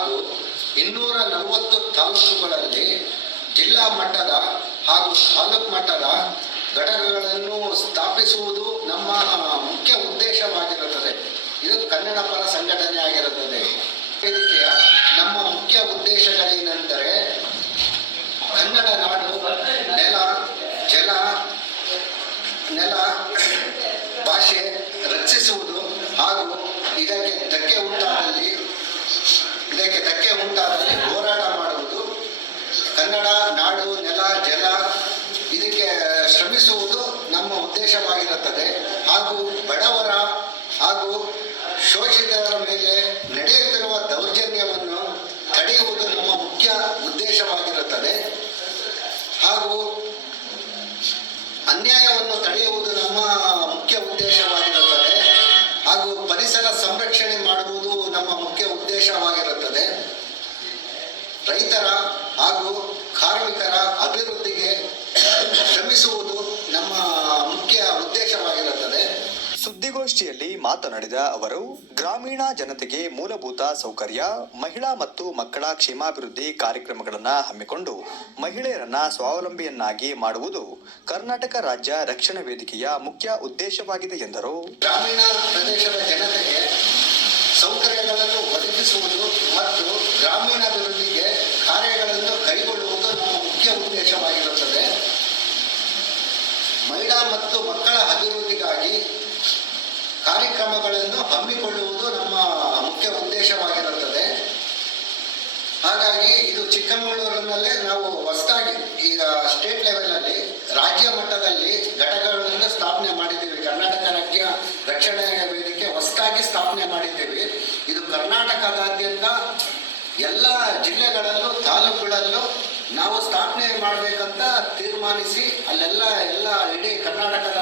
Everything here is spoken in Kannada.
ಹಾಗೂ 240 ತಾಲೂಕುಗಳಲ್ಲಿ ಜಿಲ್ಲಾ ಮಟ್ಟದ ಹಾಗೂ ತಾಲೂಕು ಮಟ್ಟದ ಘಟಕಗಳನ್ನು ಸ್ಥಾಪಿಸುವುದು ನಮ್ಮ ಮುಖ್ಯ ಉದ್ದೇಶವಾಗಿರುತ್ತದೆ. ಇದು ಕನ್ನಡ ಪರ ಸಂಘಟನೆ ಆಗಿರುತ್ತದೆ. ವೇದಿಕೆಯ ನಮ್ಮ ಮುಖ್ಯ ಉದ್ದೇಶಗಳೇನೆಂದರೆ ಕನ್ನಡ ನಾಡು, ನೆಲ, ಭಾಷೆ ರಕ್ಷಿಸುವುದು ಹಾಗೂ ಇದಕ್ಕೆ ಧಕ್ಕೆ ಉಂಟಾದಲ್ಲಿ ಹೋರಾಟ ಮಾಡುವುದು. ಕನ್ನಡ ನಾಡು, ನೆಲ, ಜಲ ಇದಕ್ಕೆ ಶ್ರಮಿಸುವುದು ನಮ್ಮ ಉದ್ದೇಶವಾಗಿರುತ್ತದೆ. ಹಾಗೂ ಬಡವರ ಹಾಗೂ ಶೋಷಿತರ ಮೇಲೆ ನಡೆಯುತ್ತಿರುವ ದೌರ್ಜನ್ಯವನ್ನು ತಡೆಯುವುದು ನಮ್ಮ ಮುಖ್ಯ ಉದ್ದೇಶವಾಗಿರುತ್ತದೆ. ಹಾಗೂ ಅನ್ಯಾಯವನ್ನು ತಡೆಯುವುದು ನಮ್ಮ ಮುಖ್ಯ ಉದ್ದೇಶವಾಗಿರುತ್ತದೆ. ಹಾಗೂ ಪರಿಸರ ಸಂರಕ್ಷಣೆ ಮಾಡುವುದು ನಮ್ಮ ಮುಖ್ಯ ಉದ್ದೇಶವಾಗಿರುತ್ತದೆ. ರೈತರ ಹಾಗೂ ಕಾರ್ಮಿಕರ ಅಭಿವೃದ್ಧಿಗೆ ಶ್ರಮಿಸುವುದು ನಮ್ಮ ಮುಖ್ಯ ಉದ್ದೇಶವಾಗಿರುತ್ತದೆ. ಸುದ್ದಿಗೋಷ್ಠಿಯಲ್ಲಿ ಮಾತನಾಡಿದ ಅವರು, ಗ್ರಾಮೀಣ ಜನತೆಗೆ ಮೂಲಭೂತ ಸೌಕರ್ಯ, ಮಹಿಳಾ ಮತ್ತು ಮಕ್ಕಳ ಕ್ಷೇಮಾಭಿವೃದ್ಧಿ ಕಾರ್ಯಕ್ರಮಗಳನ್ನು ಹಮ್ಮಿಕೊಂಡು ಮಹಿಳೆಯರನ್ನ ಸ್ವಾವಲಂಬಿಯನ್ನಾಗಿ ಮಾಡುವುದು ಕರ್ನಾಟಕ ರಾಜ್ಯ ರಕ್ಷಣಾ ವೇದಿಕೆಯ ಮುಖ್ಯ ಉದ್ದೇಶವಾಗಿದೆ ಎಂದರು. ಗ್ರಾಮೀಣ ಪ್ರದೇಶದ ಜನತೆಗೆ ಸೌಕರ್ಯಗಳನ್ನು ಒದಗಿಸುವುದು ಮತ್ತು ಗ್ರಾಮೀಣಾಭಿವೃದ್ಧಿಗೆ ಕಾರ್ಯಗಳನ್ನು ಕೈಗೊಳ್ಳುವುದು ನಮ್ಮ ಮುಖ್ಯ ಉದ್ದೇಶವಾಗಿರುತ್ತದೆ. ಮಹಿಳಾ ಮತ್ತು ಮಕ್ಕಳ ಅಭಿವೃದ್ಧಿಗಾಗಿ ಕಾರ್ಯಕ್ರಮಗಳನ್ನು ಹಮ್ಮಿಕೊಳ್ಳುವುದು ನಮ್ಮ ಮುಖ್ಯ ಉದ್ದೇಶವಾಗಿರುತ್ತದೆ. ಹಾಗಾಗಿ ಇದು ಚಿಕ್ಕಮಗಳೂರಿನಲ್ಲೇ ನಾವು ಹೊಸದಾಗಿ ಈಗ ಸ್ಟೇಟ್ ಲೆವೆಲಲ್ಲಿ ರಾಜ್ಯ ಮಟ್ಟದಲ್ಲಿ ಘಟಕಗಳನ್ನು ಸ್ಥಾಪನೆ ಮಾಡಿದ್ದೀವಿ. ಕರ್ನಾಟಕ ರಾಜ್ಯ ರಕ್ಷಣಾ ವೇದಿಕೆ ಹೊಸದಾಗಿ ಸ್ಥಾಪನೆ ಮಾಡಿದ್ದೀವಿ. ಇದು ಕರ್ನಾಟಕದಾದ್ಯಂತ ಎಲ್ಲ ಜಿಲ್ಲೆಗಳಲ್ಲೂ ತಾಲೂಕುಗಳಲ್ಲೂ ನಾವು ಸ್ಥಾಪನೆ ಮಾಡಬೇಕಂತ ತೀರ್ಮಾನಿಸಿ ಅಲ್ಲೆಲ್ಲ ಇಡೀ ಕರ್ನಾಟಕದ